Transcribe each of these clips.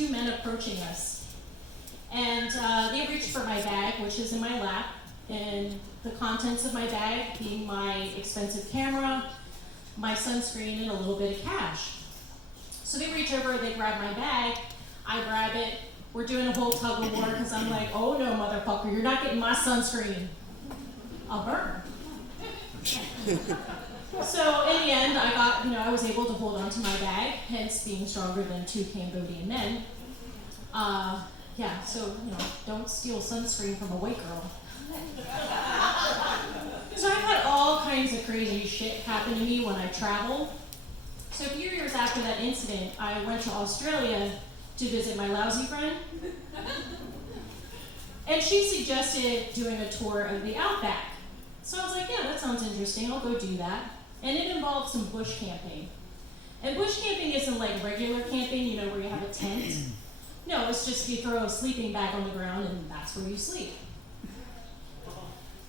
two men approaching us. And they reached for my bag, which is in my lap, and the contents of my bag being my expensive camera, my sunscreen, and a little bit of cash. So they reach over, they grab my bag, I grab it, we're doing a whole tug of war because I'm like, oh no, motherfucker, you're not getting my sunscreen. I'll burn. So in the end, I was able to hold on to my bag, hence being stronger than two Cambodian men. So don't steal sunscreen from a white girl. So I've had all kinds of crazy shit happen to me when I travel. So a few years after that incident, I went to Australia to visit my lousy friend. And she suggested doing a tour of the outback. So I was like, yeah, that sounds interesting, I'll go do that. And it involved some bush camping. And bush camping isn't like regular camping, where you have a tent. No, it's just you throw a sleeping bag on the ground and that's where you sleep.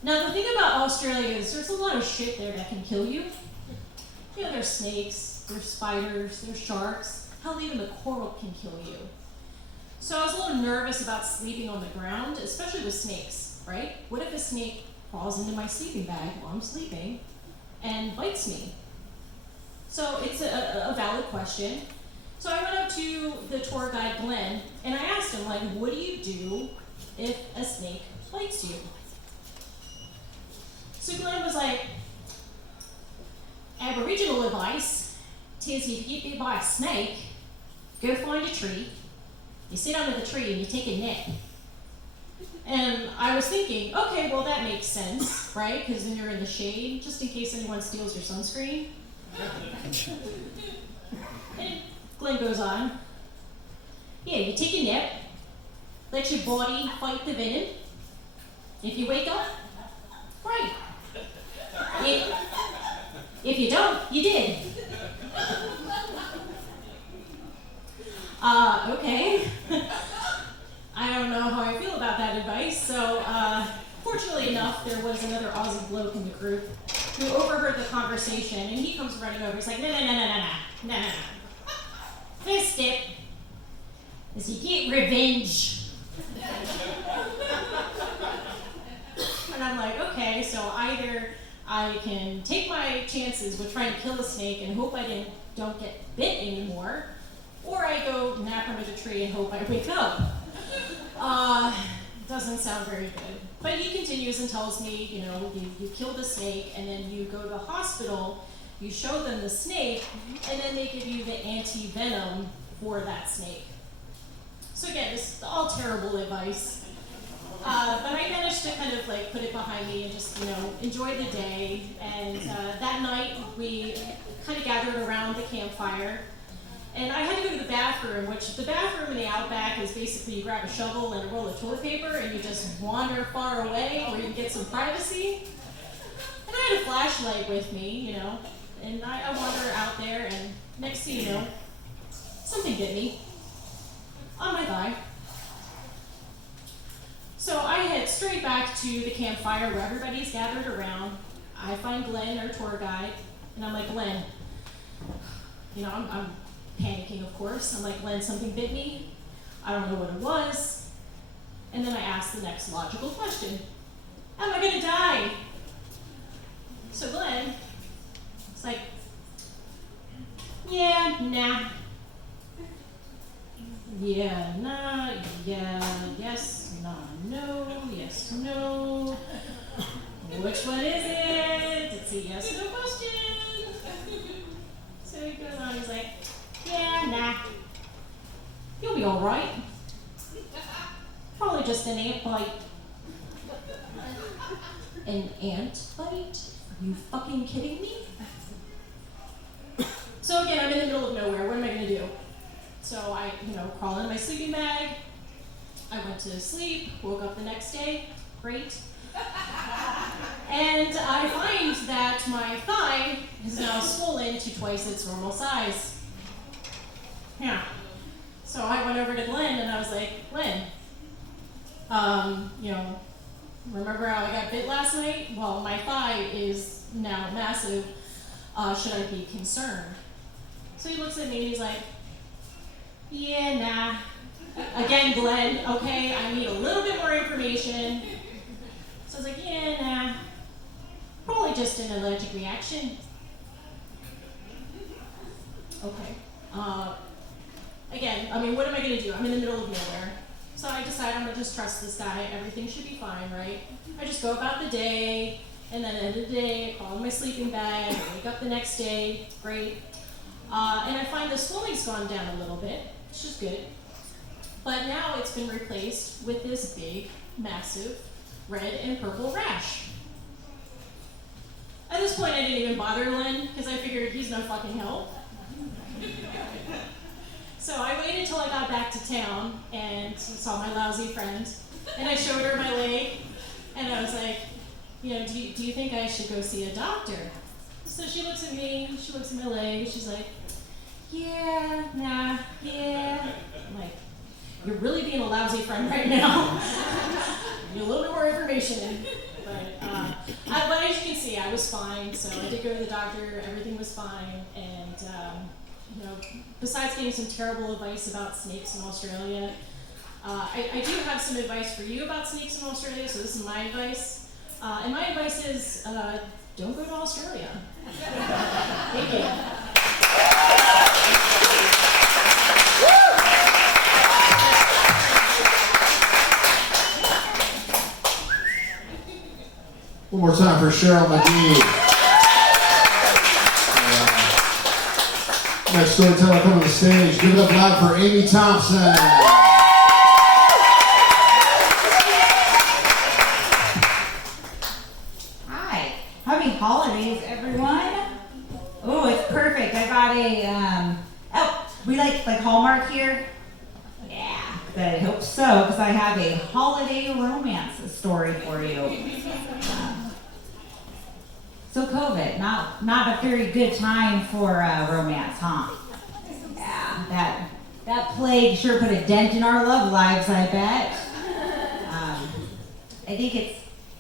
Now the thing about Australia is there's a lot of shit there that can kill you. There's snakes, there's spiders, there's sharks, hell, even the coral can kill you. So I was a little nervous about sleeping on the ground, especially with snakes, right? What if a snake crawls into my sleeping bag while I'm sleeping and bites me? So it's a valid question. So I went up to the tour guide, Glenn, and I asked him, what do you do if a snake bites you? So Glenn was like, Aboriginal advice tells you if you get bit by a snake, go find a tree, you sit under the tree and you take a nap. And I was thinking, okay, well that makes sense, right? Because then you're in the shade, just in case anyone steals your sunscreen. And Glenn goes on, yeah, you take a nap, let your body fight the venom. If you wake up, great. If you don't, you did. Okay. I don't know how I feel about that advice. So, fortunately enough, there was another Aussie bloke in the group who overheard the conversation, and he comes running over. He's like, no. First step is you get revenge. And I'm like, okay, so either I can take my chances with trying to kill a snake and hope I don't get bit anymore, or I go nap under the tree and hope I wake up. Doesn't sound very good. But he continues and tells me, you kill the snake and then you go to the hospital, you show them the snake, and then they give you the anti-venom for that snake. So again, this is all terrible advice. But I managed to kind of put it behind me and just, enjoy the day. And that night we kind of gathered around the campfire. And I had to go to the bathroom, which the bathroom in the outback is basically you grab a shovel and a roll of toilet paper and you just wander far away where you can get some privacy. And I had a flashlight with me, and I wander out there, and next thing you know, something bit me on my thigh. So I head straight back to the campfire where everybody's gathered around. I find Glenn, our tour guide, and I'm like, Glenn, I'm panicking, of course. I'm like, Glenn, something bit me. I don't know what it was. And then I ask the next logical question. Am I gonna die? So Glenn, it's like, yeah, nah. Yeah, nah, yeah, yes, nah, no, yes, no. Which one is it? It's a yes, no question. So he goes on, he's like, yeah, nah. You'll be alright. Probably just an ant bite. An ant bite? Are you fucking kidding me? So again, I'm in the middle of nowhere. What am I gonna do? So I, crawl into my sleeping bag. I went to sleep, woke up the next day. Great. And I find that my thigh is now swollen to twice its normal size. Yeah. So I went over to Glenn and I was like, Glenn, remember how I got bit last night? Well, my thigh is now massive. Should I be concerned? So he looks at me and he's like, yeah, nah, again, Glenn, okay, I need a little bit more information. So I was like, yeah, nah, probably just an allergic reaction. Okay. Again, I mean, what am I going to do? I'm in the middle of nowhere. So I decide I'm going to just trust this guy. Everything should be fine, right? I just go about the day, and then at the end of the day, I crawl in my sleeping bag, I wake up the next day, great. And I find the swelling's gone down a little bit, which is good. But now it's been replaced with this big, massive, red and purple rash. At this point, I didn't even bother Len, because I figured he's no fucking help. So I waited till I got back to town and saw my lousy friend, and I showed her my leg, and I was like, you know, do you think I should go see a doctor? So she looks at me, she looks at my leg, she's like, yeah, nah, yeah. I'm like, you're really being a lousy friend right now. Need a little bit more information. But as you can see, I was fine, so I did go to the doctor, everything was fine, and you know, besides getting some terrible advice about snakes in Australia, I do have some advice for you about snakes in Australia, so this is my advice. And my advice is, don't go to Australia. Thank you. One more time for Cheryl McGee. Next storyteller coming to the stage. Give it up loud for Amy Thompson. Hi. Happy holidays, everyone. Oh, it's perfect. I got a, we like Hallmark here? Yeah, I hope so, because I have a holiday romance story for you. So COVID, not a very good time for romance, huh? Yeah, that plague sure put a dent in our love lives, I bet. I think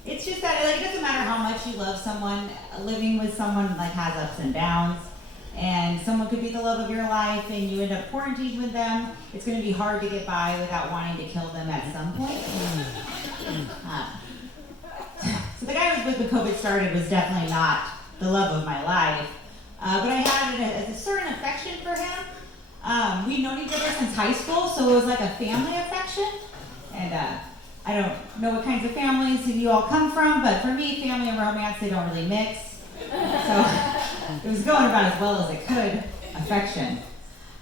it's just that it doesn't matter how much you love someone, living with someone has ups and downs, and someone could be the love of your life, and you end up quarantined with them. It's going to be hard to get by without wanting to kill them at some point. So the guy I was with when COVID started was definitely not the love of my life, but I had a certain affection for him. We'd known each other since high school, so it was like a family affection. And I don't know what kinds of families you all come from, but for me, family and romance, they don't really mix. So it was going about as well as it could, affection.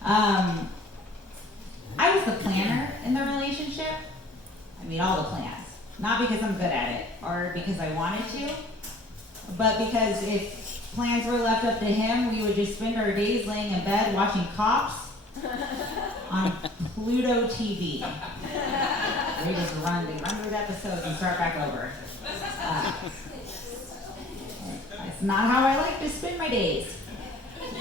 I was the planner in the relationship. I mean, all the plans. Not because I'm good at it or because I wanted to, but because if plans were left up to him, we would just spend our days laying in bed watching Cops on Pluto TV. They run through the episodes and start back over. It's not how I like to spend my days.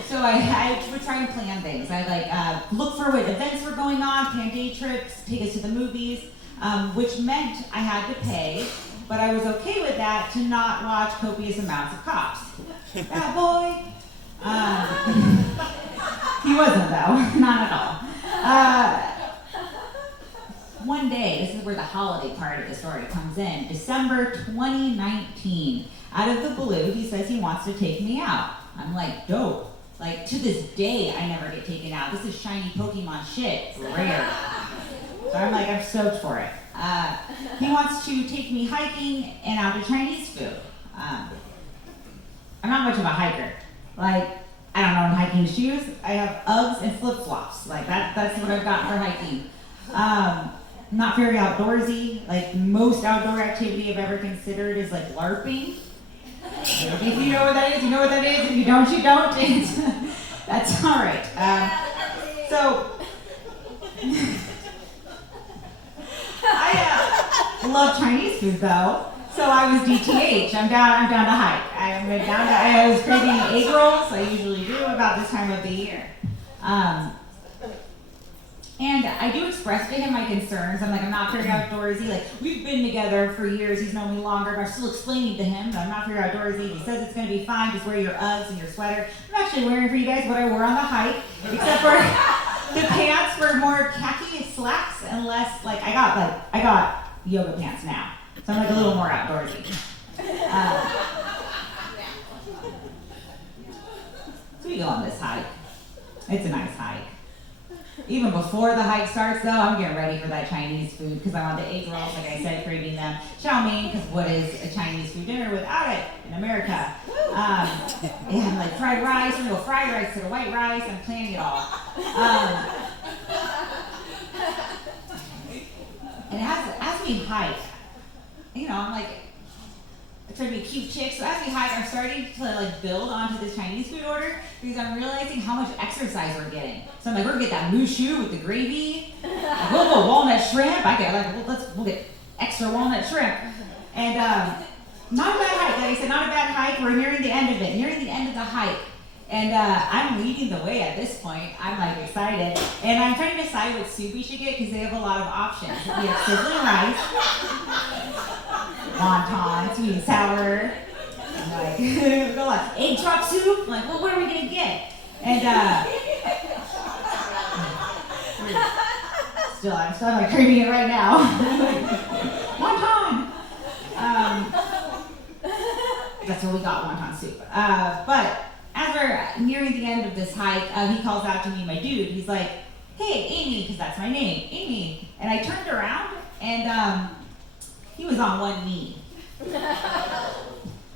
So I would try and plan things. I look for what events were going on, plan day trips, take us to the movies. Which meant I had to pay, but I was okay with that to not watch copious amounts of Cops. That boy. He wasn't though, not at all. One day, this is where the holiday part of the story comes in, December 2019. Out of the blue, he says he wants to take me out. I'm like, dope. To this day, I never get taken out. This is shiny Pokemon shit. Rare. So I'm stoked for it. He wants to take me hiking and out to Chinese food. I'm not much of a hiker. I don't own hiking shoes. I have Uggs and flip-flops. That's what I've got for hiking. Not very outdoorsy. Most outdoor activity I've ever considered is LARPing. If you know what that is, you know what that is. If you don't, you don't. That's all right. I love Chinese food though, so I was DTH. I'm down to hike. I was craving egg rolls. I usually do about this time of the year. And I do express to him my concerns. I'm not very outdoorsy. We've been together for years. He's known me longer, but I'm still explaining to him that I'm not very outdoorsy. He says it's going to be fine. Just wear your Uggs and your sweater. I'm actually wearing for you guys what I wore on the hike, except for the pants were more khaki slacks and less like I got yoga pants now, so I'm like a little more outdoorsy. So we go on this hike. It's a nice hike. Even before the hike starts, though, I'm getting ready for that Chinese food because I want the egg rolls, like I said, craving them. Chow mein, because what is a Chinese food dinner without it in America? And like fried rice, I'm gonna go fried rice to the white rice. I'm planning it all. And as we hike, you know, I'm like, trying to be a cute chick. So as we hike, I'm starting to like build onto this Chinese food order because I'm realizing how much exercise we're getting. So I'm like, we're gonna get that mushu with the gravy. Like, we'll go walnut shrimp. I get like, we'll get extra walnut shrimp. And not a bad hike. Like I said, not a bad hike. We're nearing the end of it. Nearing the end of the hike. And I'm leading the way at this point. I'm like excited. And I'm trying to decide what soup we should get because they have a lot of options. We have sizzling rice, wonton, sweet and sour, and like, go like egg chop soup. I'm like, well, what are we gonna get? And I'm still like craving it right now. Wonton. That's what we got, wonton soup. But as we're nearing the end of this hike, he calls out to me, my dude. He's like, "Hey, Amy," because that's my name, Amy. And I turned around, and he was on one knee.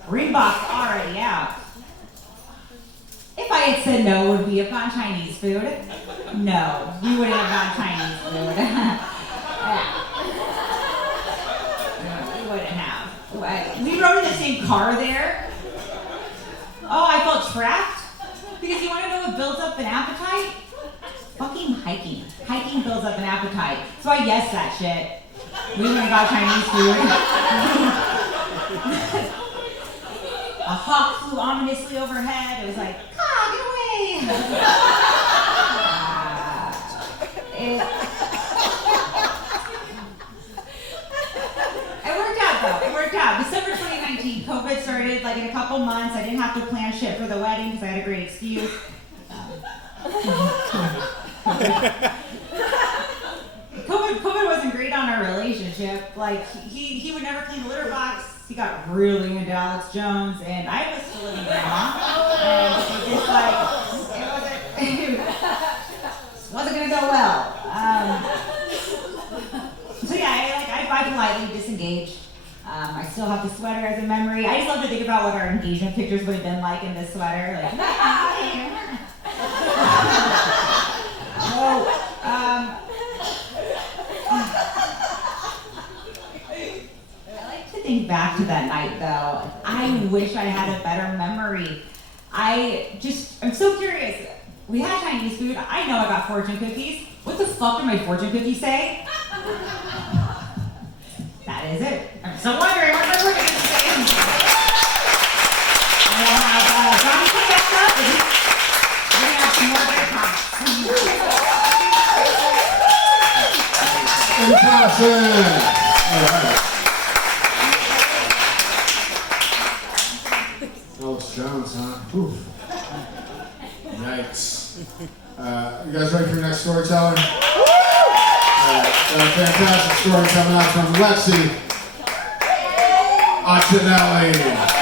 Reebok's already out. If I had said no, would we have gone Chinese food? No, we wouldn't have gone Chinese food. We wouldn't have. We rode in the same car there. Oh, I felt trapped? Because you want to know what builds up an appetite? Fucking hiking. Hiking builds up an appetite. So I guessed that shit. We went and got Chinese food. A hawk flew ominously overhead. It was like, get away! It worked out though. It worked out. December 2019, COVID started like in a couple months. I didn't have to plan shit for the wedding because I had a great excuse. COVID wasn't great on our relationship. Like he would never clean the litter box. He got really into Alex Jones, and I was still living grandma. And it just like it wasn't gonna go well. So yeah, I politely disengaged. I still have the sweater as a memory. I just love to think about what our engagement pictures would have been like in this sweater. Like, I like to think back to that night though. I wish I had a better memory. I'm so curious. We had Chinese food. I know I got fortune cookies. What the fuck did my fortune cookies say? That is it. I'm so wondering what my fortune cookies say. And we'll have Johnny come back up and we're gonna have some more great comments. Amy Thompson. All right. Alex Jones, huh? Oof. Yikes. You guys ready for your next storyteller? Got a fantastic story coming out from Lexi Octinelli.